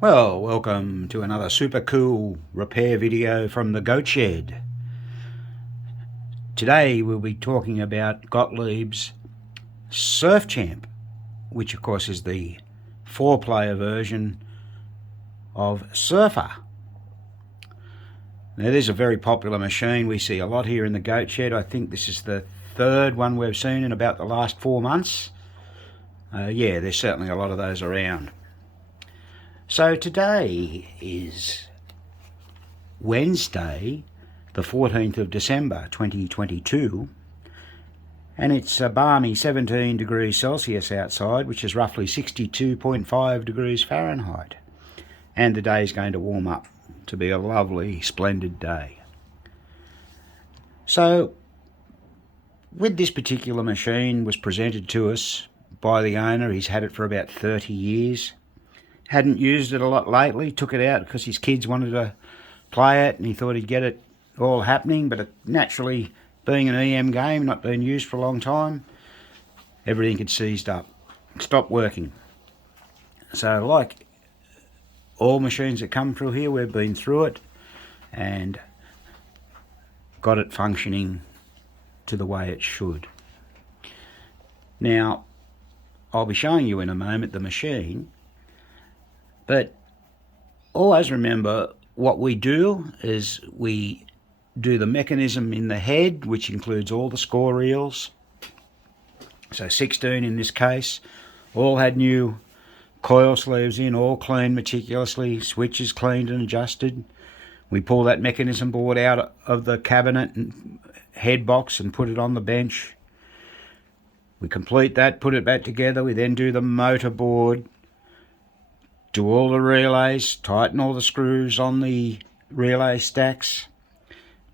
Well, welcome to another super cool repair video from the Goat Shed. Today we'll be talking about Gottlieb's Surf Champ, which of course is the 4-player version of Surfer. Now this is a very popular machine. We see a lot here in the Goat Shed. I think this is the third one we've seen in about the last 4 months. Yeah, there's certainly a lot of those around. So today is Wednesday, the 14th of December 2022, and it's a balmy 17 degrees Celsius outside, which is roughly 62.5 degrees Fahrenheit. And the day is going to warm up to be a lovely, splendid day. So, with this particular machine was presented to us by the owner. He's had it for about 30 years. Hadn't used it a lot lately, took it out because his kids wanted to play it and he thought he'd get it all happening, but naturally, being an EM game, not being used for a long time, everything had seized up, stopped working. So like all machines that come through here, we've been through it and got it functioning to the way it should. Now, I'll be showing you in a moment the machine, but always remember what we do is we do the mechanism in the head, which includes all the score reels. So 16 in this case, all had new coil sleeves in, all cleaned meticulously, switches cleaned and adjusted. We pull that mechanism board out of the cabinet and head box and put it on the bench. We complete that, put it back together. We then do the motor board, do all the relays, tighten all the screws on the relay stacks,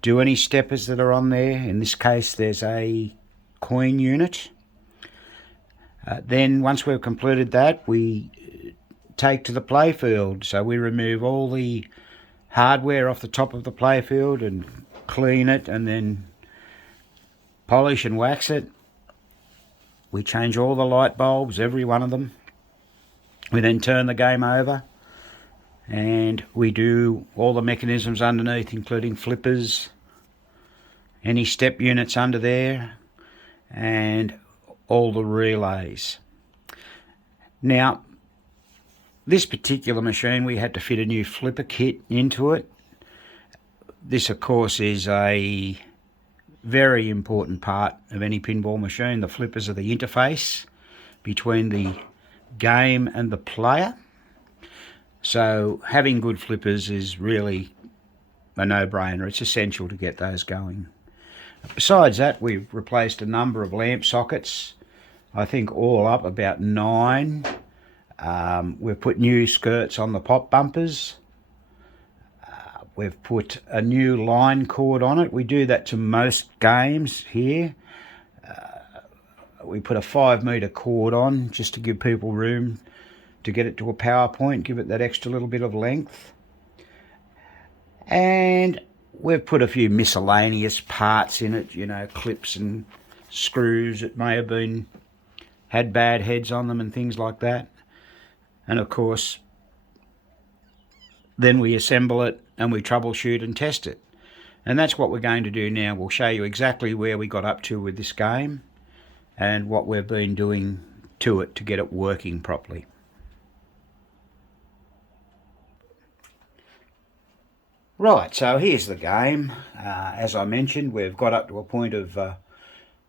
do any steppers that are on there. In this case there's a coin unit. Then once we've completed that, we take to the playfield. So we remove all the hardware off the top of the playfield and clean it and then polish and wax it. We change all the light bulbs, every one of them. We then turn the game over and we do all the mechanisms underneath, including flippers, any step units under there, and all the relays. Now, this particular machine, we had to fit a new flipper kit into it. This, of course, is a very important part of any pinball machine. The flippers are the interface between the game and the player. So having good flippers is really a no-brainer. It's essential to get those going. Besides that, we've replaced a number of lamp sockets. I think all up about 9. We've put new skirts on the pop bumpers. We've put a new line cord on it. We do that to most games here. We put a 5-metre cord on just to give people room to get it to a power point, give it that extra little bit of length. And we've put a few miscellaneous parts in it, you know, clips and screws that may have had bad heads on them and things like that. And of course, then we assemble it and we troubleshoot and test it. And that's what we're going to do now. We'll show you exactly where we got up to with this game and what we've been doing to it to get it working properly. Right, so here's the game. As I mentioned, we've got up to a point of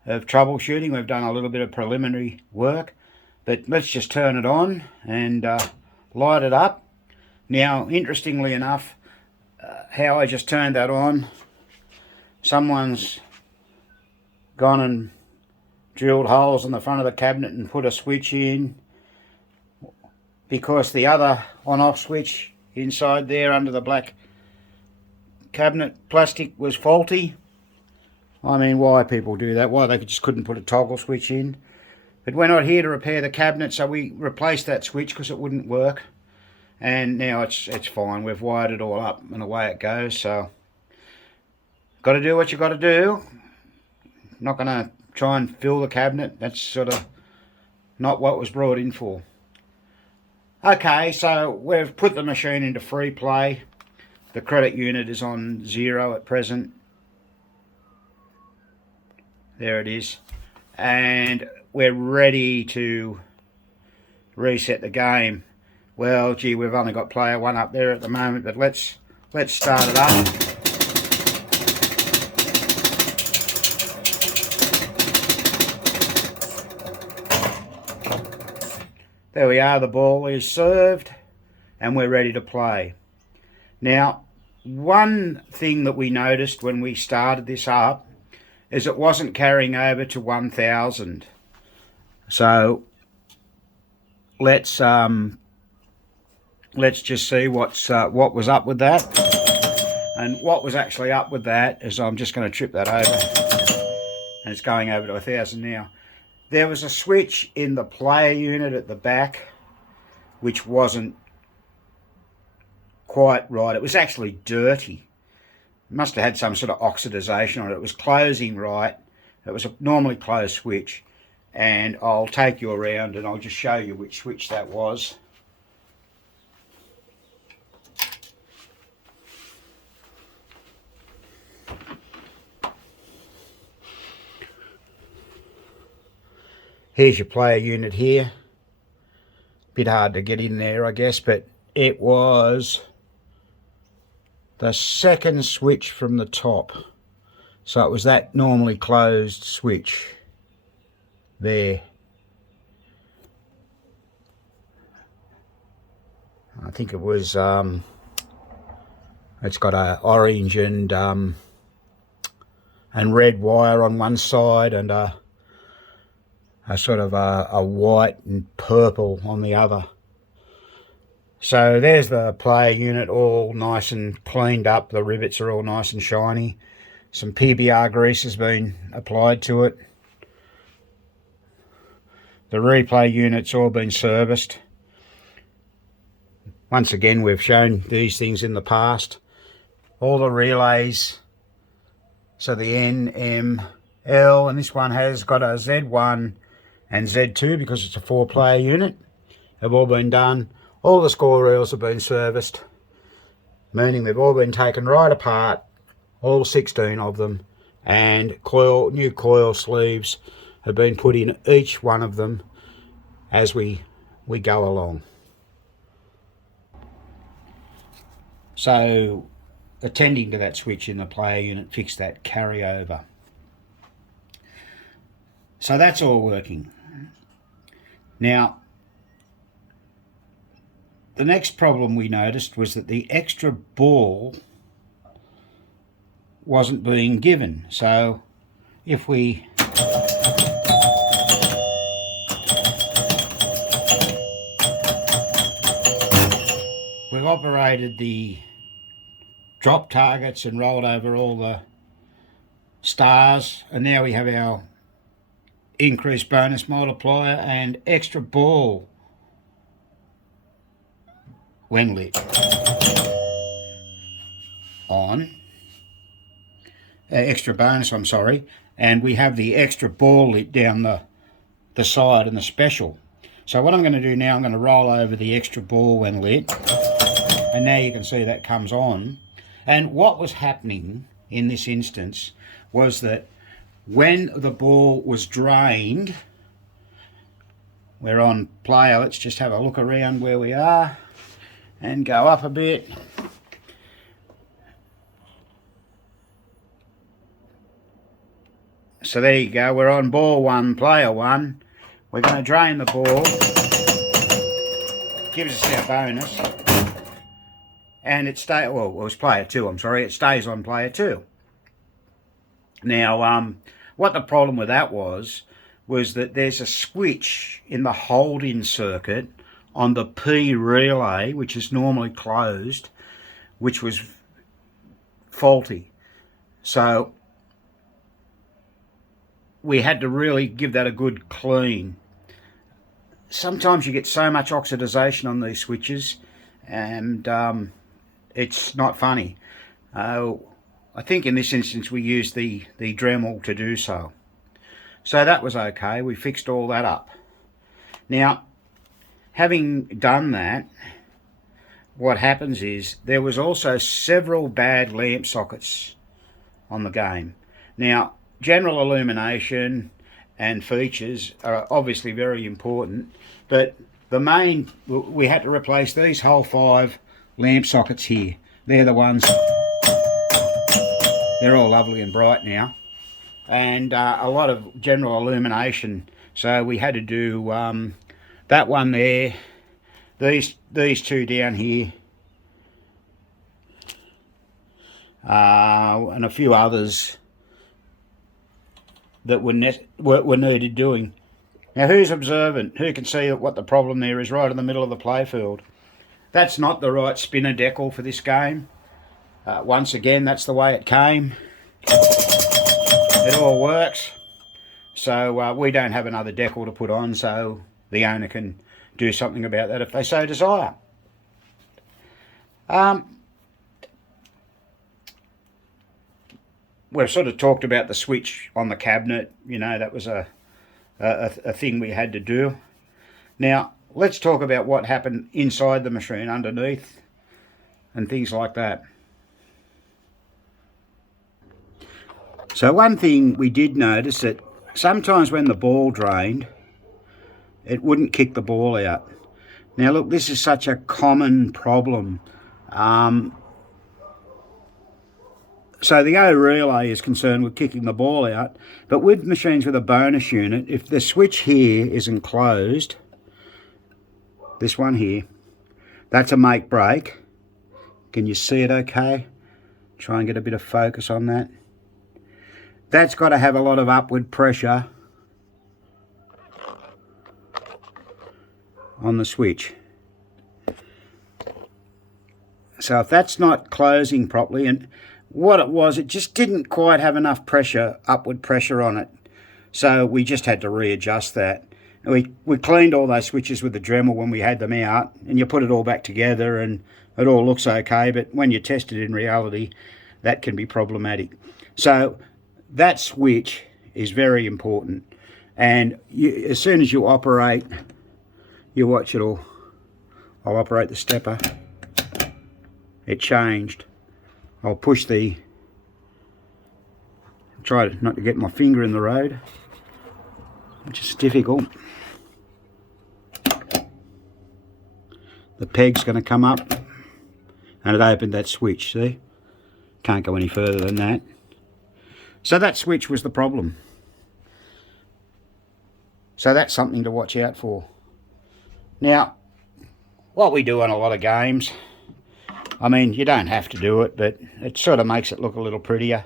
troubleshooting. We've done a little bit of preliminary work, but let's just turn it on and light it up. Now, interestingly enough, how I just turned that on, someone's gone and drilled holes in the front of the cabinet and put a switch in because the other on-off switch inside there under the black cabinet plastic was faulty. I mean, why people do that, why they just couldn't put a toggle switch in. But we're not here to repair the cabinet, so we replaced that switch because it wouldn't work. And now it's fine. We've wired it all up and away it goes. So got to do what you got to do. Not going to try and fill the cabinet. That's sort of not what was brought in for. Okay, so we've put the machine into free play. The credit unit is on 0 at present. There it is. And we're ready to reset the game. Well, gee, we've only got player 1 up there at the moment, but let's start it up. There we are, the ball is served and we're ready to play. Now, one thing that we noticed when we started this up is it wasn't carrying over to 1000. So let's just see what was up with that. And what was actually up with that is, I'm just going to trip that over, and it's going over to 1000 now. There was a switch in the player unit at the back which wasn't quite right. It was actually dirty. It must have had some sort of oxidization on it. It was closing right. It was a normally closed switch, and I'll take you around and I'll just show you which switch that was. Here's your player unit here. Bit hard to get in there, I guess, but it was the second switch from the top. So it was that normally closed switch there. I think it was, it's got a orange and red wire on one side, and a sort of a white and purple on the other. So there's the player unit, all nice and cleaned up. The rivets are all nice and shiny. Some PBR grease has been applied to it. The replay unit's all been serviced. Once again, we've shown these things in the past. All the relays, so the N, M, L, and this one has got a Z1 and Z2 because it's a 4-player unit, have all been done. All the score reels have been serviced, meaning they've all been taken right apart, all 16 of them, and new coil sleeves have been put in each one of them as we go along. So attending to that switch in the player unit fixed that carryover. So that's all working. Now, the next problem we noticed was that the extra ball wasn't being given. So if we've operated the drop targets and rolled over all the stars, and now we have our increased bonus multiplier and extra ball when lit on, extra bonus, I'm sorry, and we have the extra ball lit down the side and the special. So what I'm going to do now, I'm going to roll over the extra ball when lit, and now you can see that comes on. And what was happening in this instance was that when the ball was drained, we're on player, let's just have a look around where we are and go up a bit. So there you go, we're on ball 1, player 1. We're going to drain the ball, gives us our bonus, and it stays, well, it was player 2, I'm sorry, it stays on player 2. Now, what the problem with that was that there's a switch in the hold-in circuit on the P relay, which is normally closed, which was faulty. So we had to really give that a good clean. Sometimes you get so much oxidization on these switches, and it's not funny. I think in this instance we used the Dremel to do so. So that was okay, we fixed all that up. Now, having done that, what happens is there was also several bad lamp sockets on the game. Now, general illumination and features are obviously very important, but the main, we had to replace these whole 5 lamp sockets here. They're the ones, they're all lovely and bright now, and a lot of general illumination. So we had to do that one there, these 2 down here, and a few others that were needed doing. Now, who's observant? Who can see what the problem there is right in the middle of the playfield? That's not the right spinner decal for this game. Once again, that's the way it came. It all works. So we don't have another decal to put on, so the owner can do something about that if they so desire. We've sort of talked about the switch on the cabinet. You know, that was a thing we had to do. Now, let's talk about what happened inside the machine, underneath, and things like that. So one thing we did notice, that sometimes when the ball drained, it wouldn't kick the ball out. Now look, this is such a common problem. So the O relay is concerned with kicking the ball out, but with machines with a bonus unit, if the switch here isn't closed, this one here, that's a make break. Can you see it okay? Try and get a bit of focus on that. That's got to have a lot of upward pressure on the switch. So if that's not closing properly, and what it was, it just didn't quite have enough pressure, upward pressure on it. So we just had to readjust that. We cleaned all those switches with the Dremel when we had them out, and you put it all back together and it all looks okay, but when you test it in reality, that can be problematic. So that switch is very important, and as soon as you operate, you watch it all. I'll operate the stepper. It changed. I'll push the, try not to get my finger in the road, which is difficult. The peg's going to come up, and it opened that switch, see? Can't go any further than that. So that switch was the problem. So that's something to watch out for. Now, what we do on a lot of games, I mean, you don't have to do it, but it sort of makes it look a little prettier.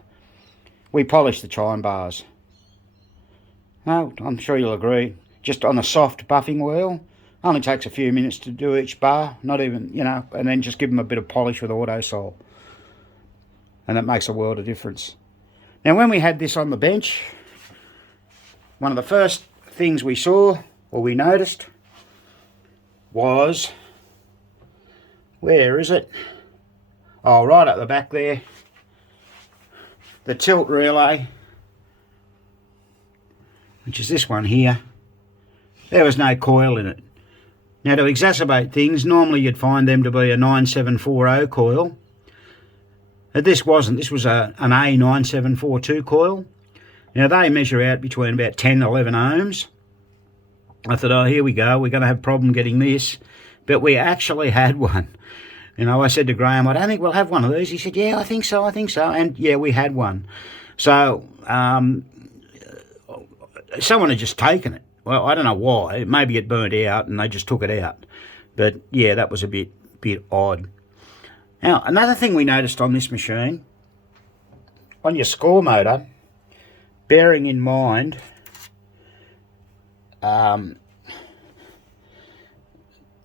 We polish the chime bars. Well, I'm sure you'll agree, just on a soft buffing wheel, only takes a few minutes to do each bar, not even, you know, and then just give them a bit of polish with Autosol. And it makes a world of difference. Now, when we had this on the bench, one of the first things we saw, or we noticed, was, where is it? Oh, right at the back there, the tilt relay, which is this one here. There was no coil in it. Now, to exacerbate things, normally you'd find them to be a 9740 coil. But this wasn't. This was an A9742 coil. Now, they measure out between about 10 and 11 ohms. I thought, oh, here we go. We're going to have a problem getting this. But we actually had one. You know, I said to Graham, I don't think we'll have one of these. He said, yeah, I think so. And yeah, we had one. So someone had just taken it. Well, I don't know why. Maybe it burnt out and they just took it out. But yeah, that was a bit odd. Now, another thing we noticed on this machine, on your score motor, bearing in mind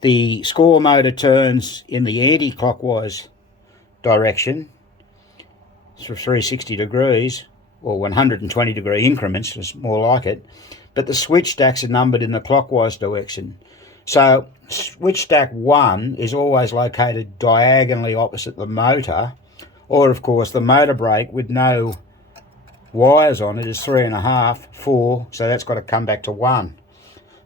the score motor turns in the anti-clockwise direction for 360 degrees, or 120 degree increments is more like it, but the switch stacks are numbered in the clockwise direction. So switch stack 1 is always located diagonally opposite the motor, or of course the motor brake with no wires on it is 3.5, 4, so that's got to come back to 1.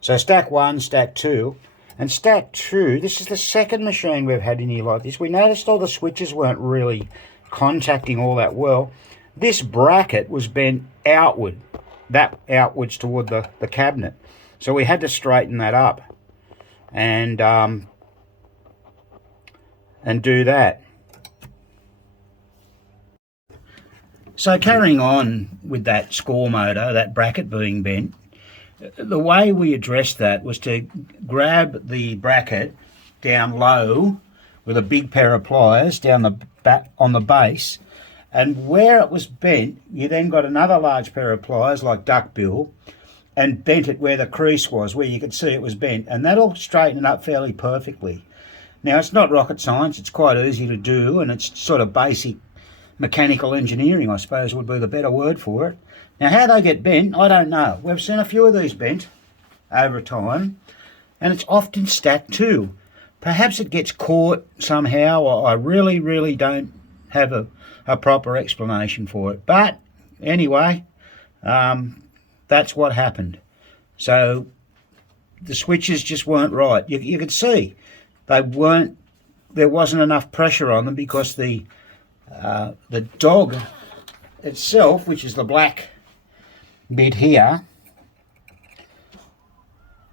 So stack 1, stack 2, And stack 2, this is the second machine we've had in here like this. We noticed all the switches weren't really contacting all that well. This bracket was bent outward, outwards toward the cabinet. So we had to straighten that up and do that. So carrying on with that score motor, that bracket being bent, the way we addressed that was to grab the bracket down low with a big pair of pliers down the back on the base, and where it was bent, you then got another large pair of pliers like duckbill and bent it where the crease was, where you could see it was bent, and that'll straighten it up fairly perfectly. Now, it's not rocket science, it's quite easy to do, and it's sort of basic mechanical engineering, I suppose would be the better word for it. Now, how they get bent, I don't know. We've seen a few of these bent over time, and it's often stack 2. Perhaps it gets caught somehow, or I really don't have a proper explanation for it. But anyway, that's what happened. So the switches just weren't right. You could see they weren't. There wasn't enough pressure on them because the dog itself, which is the black bit here,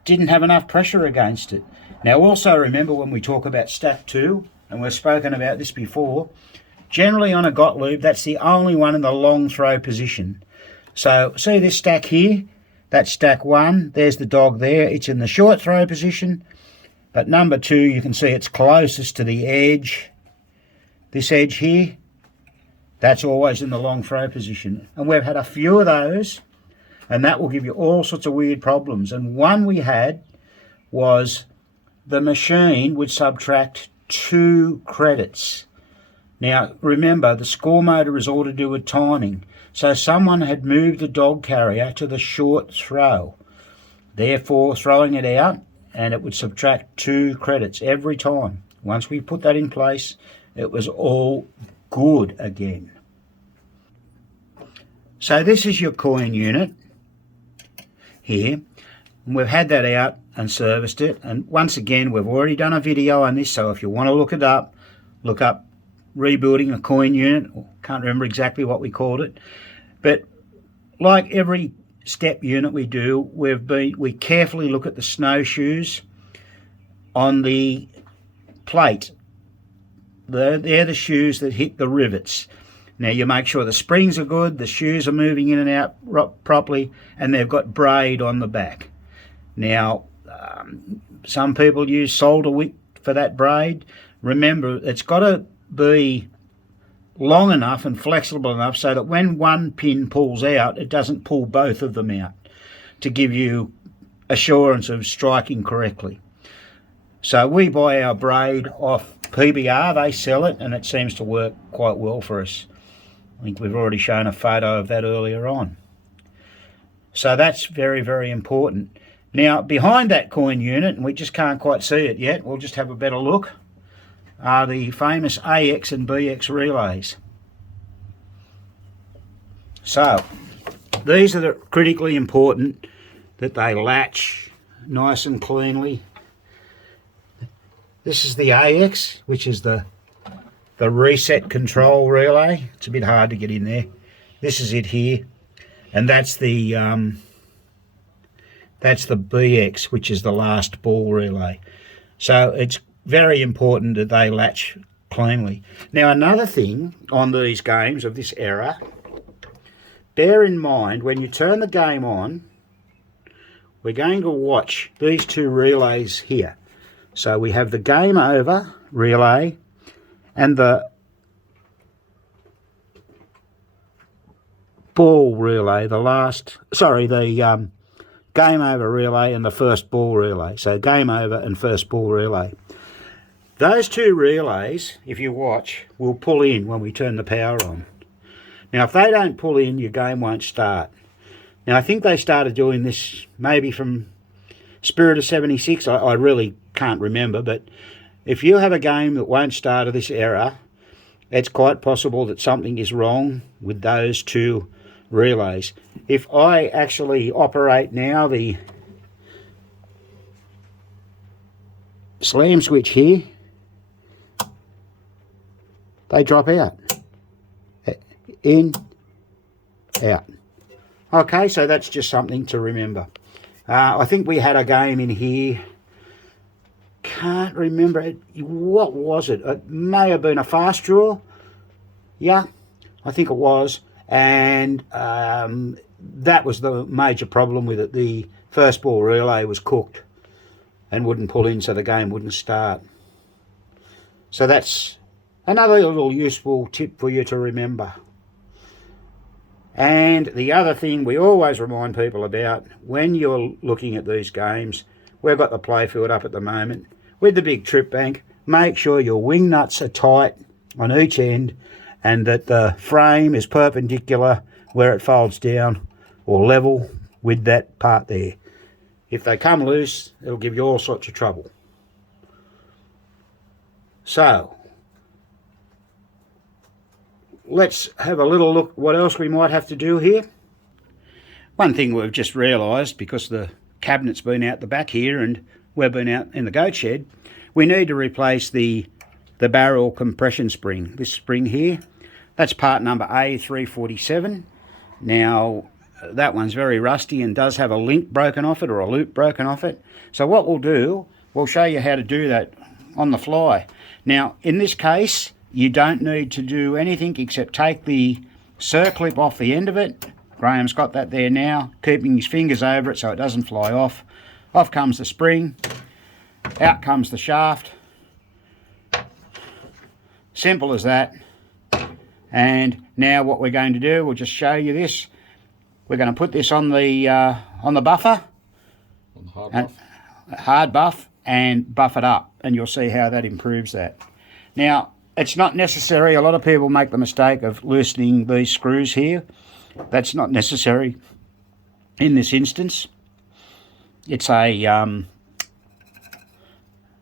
didn't have enough pressure against it. Now, also remember when we talk about stack 2, and we've spoken about this before, generally on a Gottlieb, that's the only one in the long throw position. So see this stack here? That's stack 1. There's the dog there. It's in the short throw position. But number 2, you can see it's closest to the edge. This edge here, that's always in the long throw position. And we've had a few of those, and that will give you all sorts of weird problems. And one we had was the machine would subtract 2 credits. Now, remember, the score motor is all to do with timing. So someone had moved the dog carrier to the short throw, therefore throwing it out, and it would subtract 2 credits every time. Once we put that in place, it was all good again. So this is your coin unit here. And we've had that out and serviced it. And once again, we've already done a video on this, so if you want to look up rebuilding a coin unit. Can't remember exactly what we called it. But like every step unit we do, we carefully look at the snowshoes on the plate. They're the shoes that hit the rivets. Now you make sure the springs are good, the shoes are moving in and out properly, and they've got braid on the back. Now, some people use solder wick for that braid. Remember, it's got to be long enough and flexible enough so that when one pin pulls out, it doesn't pull both of them out, to give you assurance of striking correctly. So we buy our braid off PBR, they sell it, and it seems to work quite well for us. I think we've already shown a photo of that earlier on. So that's very, very important. Now, behind that coin unit, and we just can't quite see it yet, we'll just have a better look, are the famous AX and BX relays. So, these are the critically important, that they latch nice and cleanly. This is the AX, which is the reset control relay. It's a bit hard to get in there. This is it here, and that's the BX, which is the last ball relay. So it's very important that they latch cleanly. Now, another thing on these games of this era, bear in mind when you turn the game on, we're going to watch these 2 relays here. So we have the game over relay and the ball relay, the game over relay and the first ball relay. So game over and first ball relay. Those 2 relays, if you watch, will pull in when we turn the power on. Now, if they don't pull in, your game won't start. Now, I think they started doing this maybe from Spirit of 76. I really can't remember, but if you have a game that won't start of this era, it's quite possible that something is wrong with those 2 relays. If I actually operate now the slam switch here, they drop out. In, out. Okay, so that's just something to remember. I think we had a game in here. Can't remember it. What was it? It may have been a fast draw. Yeah, I think it was. And that was the major problem with it. The first ball relay was cooked and wouldn't pull in, so the game wouldn't start. So that's another little useful tip for you to remember. And the other thing we always remind people about when you're looking at these games, we've got the playfield up at the moment with the big trip bank. Make sure your wing nuts are tight on each end and that the frame is perpendicular where it folds down or level with that part there. If they come loose, it'll give you all sorts of trouble. So let's have a little look what else we might have to do here. One thing we've just realised, because the cabinet's been out the back here and we've been out in the goat shed, we need to replace the barrel compression spring. This spring here, that's part number A347. Now that one's very rusty and does have a link broken off it or a loop broken off it. So what we'll do, we'll show you how to do that on the fly. Now in this case, you don't need to do anything except take the circlip off the end of it. Graham's got that there now, keeping his fingers over it so it doesn't fly off. Off comes the spring, out comes the shaft. Simple as that. And now what we're going to do, we'll just show you this. We're going to put this on the buffer, on the hard buff. Hard buff, and buff it up, and you'll see how that improves that. Now, it's not necessary. A lot of people make the mistake of loosening these screws here. That's not necessary in this instance. It's a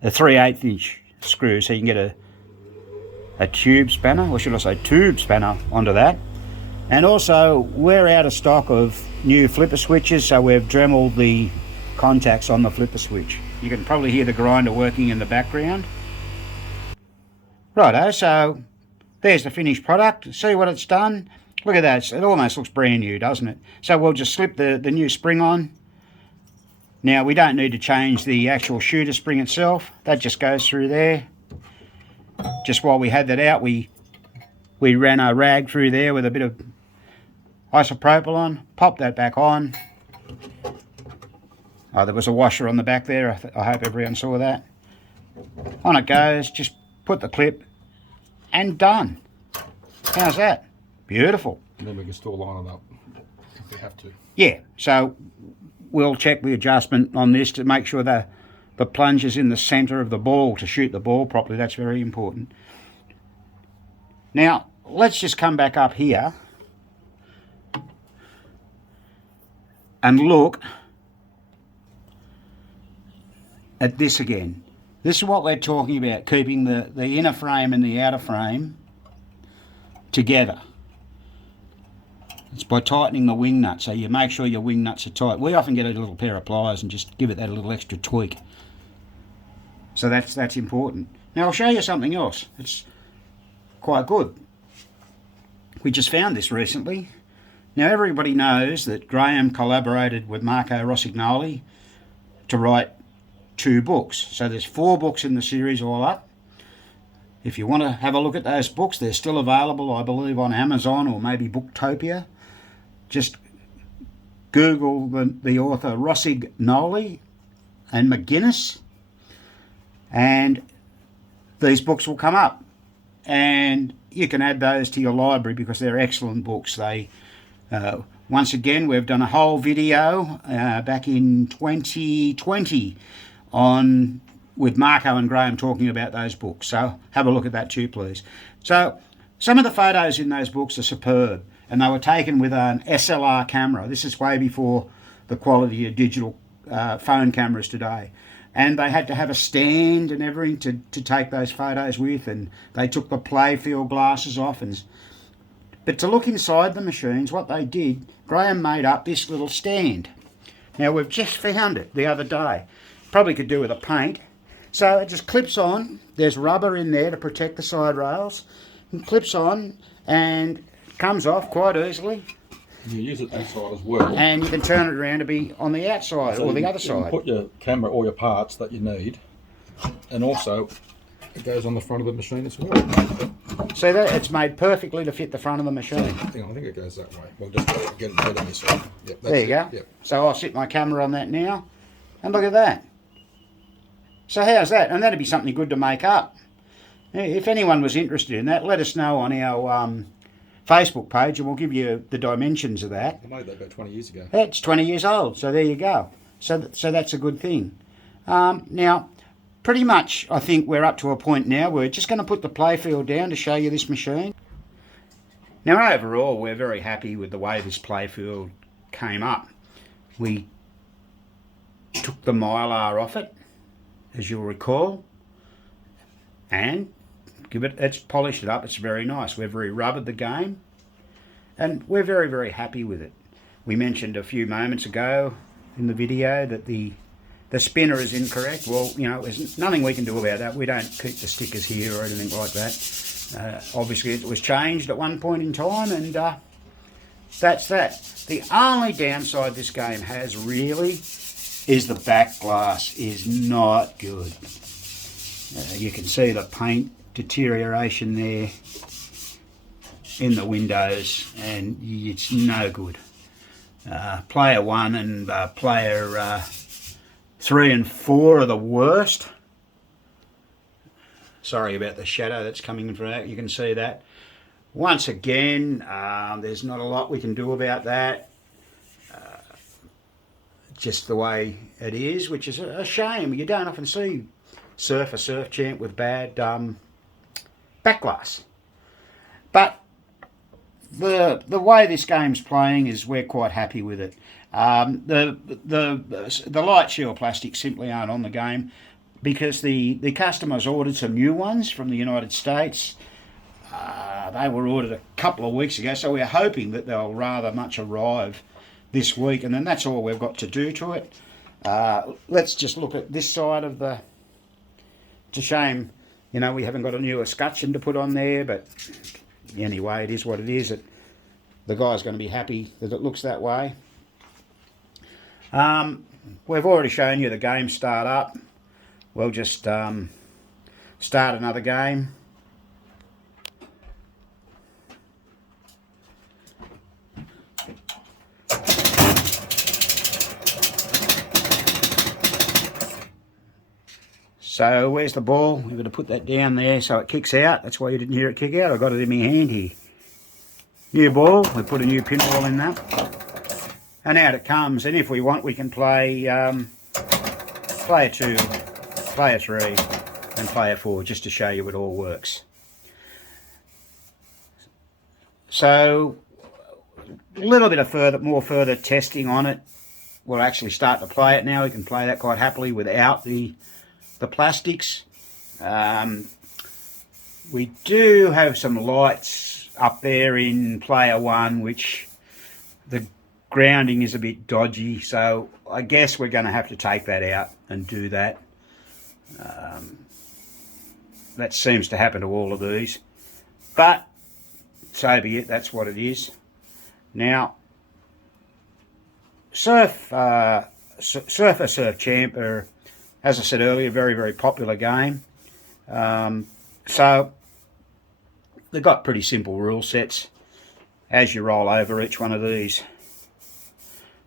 3/8 inch screw, so you can get a tube spanner, or should I say tube spanner, onto that. And also, we're out of stock of new flipper switches, so we've dremeled the contacts on the flipper switch. You can probably hear the grinder working in the background. Righto, so there's the finished product. See what it's done? Look at that, it almost looks brand new, doesn't it? So we'll just slip the new spring on. Now we don't need to change the actual shooter spring itself. That just goes through there. Just while we had that out, we ran a rag through there with a bit of isopropyl on, popped that back on. Oh, there was a washer on the back there. I hope everyone saw that. On it goes, just put the clip, and done. How's that? Beautiful. And then we can still line it up if we have to. Yeah, so we'll check the adjustment on this to make sure the plunge is in the centre of the ball to shoot the ball properly. That's very important. Now, let's just come back up here and look at this again. This is what we're talking about, keeping the inner frame and the outer frame together. It's by tightening the wing nut, so you make sure your wing nuts are tight. We often get a little pair of pliers and just give it that little extra tweak. So that's important. Now I'll show you something else. It's quite good. We just found this recently. Now everybody knows that Graham collaborated with Marco Rossignoli to write 2 books. So there's 4 books in the series all up. If you want to have a look at those books, they're still available, I believe, on Amazon or maybe Booktopia. Just Google the author Rossignoli and McGuinness, and these books will come up. And you can add those to your library because they're excellent books. They once again, we've done a whole video back in 2020 with Marco and Graham talking about those books. So have a look at that too, please. So some of the photos in those books are superb, and they were taken with an SLR camera. This is way before the quality of digital phone cameras today. And they had to have a stand and everything to take those photos with, and they took the Playfield glasses off. But to look inside the machines, what they did, Graham made up this little stand. Now we've just found it the other day. Probably could do with a paint. So it just clips on. There's rubber in there to protect the side rails. It clips on and comes off quite easily. You use it that side as well. And you can turn it around to be on the outside or the other You can side. put your camera or your parts that you need, and also it goes on the front of the machine as well. See that? It's made perfectly to fit the front of the machine. Hang on, I think it goes that way. Well, just get it better on this side. Yep, There you go. Yep. So I'll sit my camera on that now. And look at that. So how's that? And that'd be something good to make up. If anyone was interested in that, let us know on our Facebook page and we'll give you the dimensions of that. I made that about 20 years ago. It's 20 years old, so there you go. So that's a good thing. Now, pretty much I think we're up to a point now. We're just going to put the playfield down to show you this machine. Now overall, we're very happy with the way this playfield came up. We took the mylar off it, as you'll recall, and it's polished it up. It's very nice. We've re-rubbered the game, and we're very, very happy with it. We mentioned a few moments ago in the video that the spinner is incorrect. Well, you know, there's nothing we can do about that. We don't keep the stickers here or anything like that. Obviously, it was changed at one point in time, and that's that. The only downside this game has, really, is the back glass is not good. You can see the paint deterioration there in the windows, and it's no good. Player 1 and player 3 and 4 are the worst. Sorry about the shadow that's coming in from that. You can see that. Once again, there's not a lot we can do about that. Just the way it is, which is a shame. You don't often see surf champ with bad backglass. But the way this game's playing is we're quite happy with it. The light shield plastics simply aren't on the game because the customers ordered some new ones from the United States. They were ordered a couple of weeks ago, so we're hoping that they'll rather much arrive this week, and then that's all we've got to do to it. Let's just look at this side of the... It's a shame, you know, we haven't got a new escutcheon to put on there, but anyway, it is what it is. The guy's going to be happy that it looks that way. We've already shown you the game start up. We'll just start another game. So where's the ball? We're going to put that down there so it kicks out. That's why you didn't hear it kick out. I've got it in my hand here. New ball. We put a new pinball in that. And out it comes. And if we want, we can play player 2, player 3 and player 4 just to show you it all works. So a little bit of further testing on it. We'll actually start to play it now. We can play that quite happily without the plastics. We do have some lights up there in player 1, which the grounding is a bit dodgy, so I guess we're going to have to take that out and do that. That seems to happen to all of these, but so be it. That's what it is. Now, Surf Champ are, as I said earlier, a very, very popular game. So they've got pretty simple rule sets. As you roll over each one of these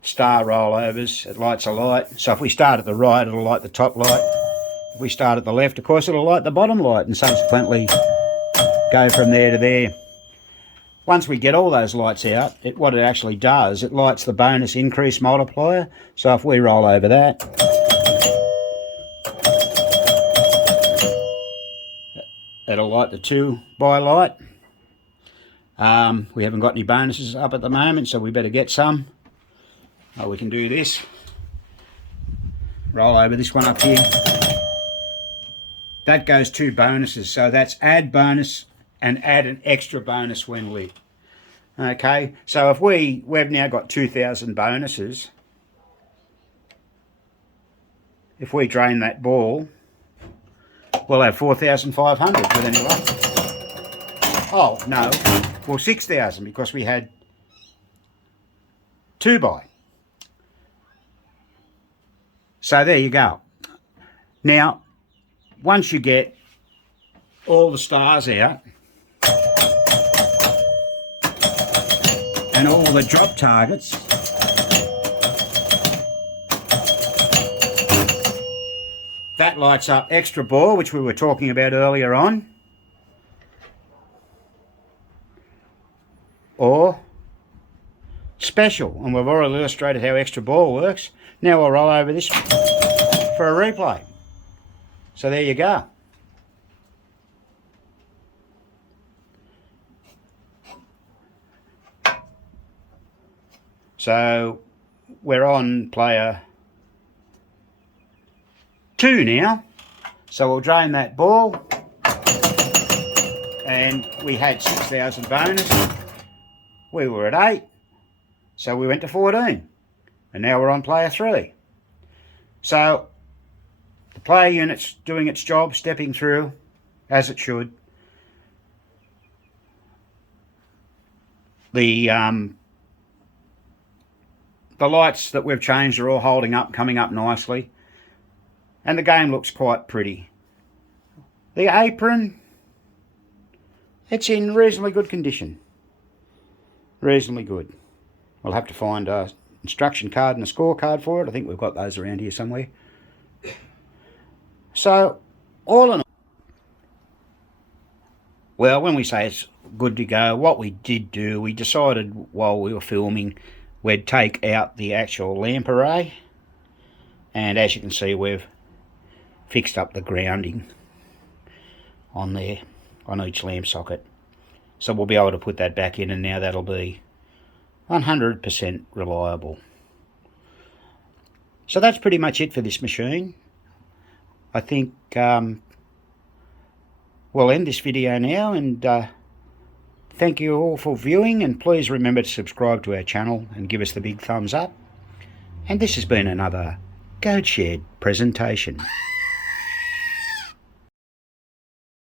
star rollovers, it lights a light. So if we start at the right, it'll light the top light. If we start at the left, of course, it'll light the bottom light, and subsequently go from there to there. Once we get all those lights out, what it actually does, it lights the bonus increase multiplier. So if we roll over that, it'll light the 2-by light. We haven't got any bonuses up at the moment, so we better get some. Oh, we can do this. Roll over this one up here. That goes 2 bonuses, so that's add bonus and add an extra bonus when lit. Okay, so if we've now got 2,000 bonuses. If we drain that ball, we'll have 4,500 with any luck. Oh, no. Well, 6,000 because we had 2 by. So there you go. Now, once you get all the stars out and all the drop targets, that lights up extra ball, which we were talking about earlier on, or special, and we've already illustrated how extra ball works. Now we'll roll over this for a replay. So there you go. So we're on player 2 now. So we'll drain that ball, and we had 6,000 bonus. We were at 8, so we went to 14, and now we're on player 3. So the player unit's doing its job, stepping through as it should. The lights that we've changed are all holding up, coming up nicely, and the game looks quite pretty. The apron, it's in reasonably good condition. Reasonably good. We'll have to find an instruction card and a scorecard for it. I think we've got those around here somewhere. So, all in all, well, when we say it's good to go, what we did do, we decided while we were filming we'd take out the actual lamp array, and as you can see we've fixed up the grounding on there, on each lamp socket. So we'll be able to put that back in, and now that'll be 100% reliable. So that's pretty much it for this machine. I think we'll end this video now, and thank you all for viewing, and please remember to subscribe to our channel and give us the big thumbs up. And this has been another Goat Shed presentation.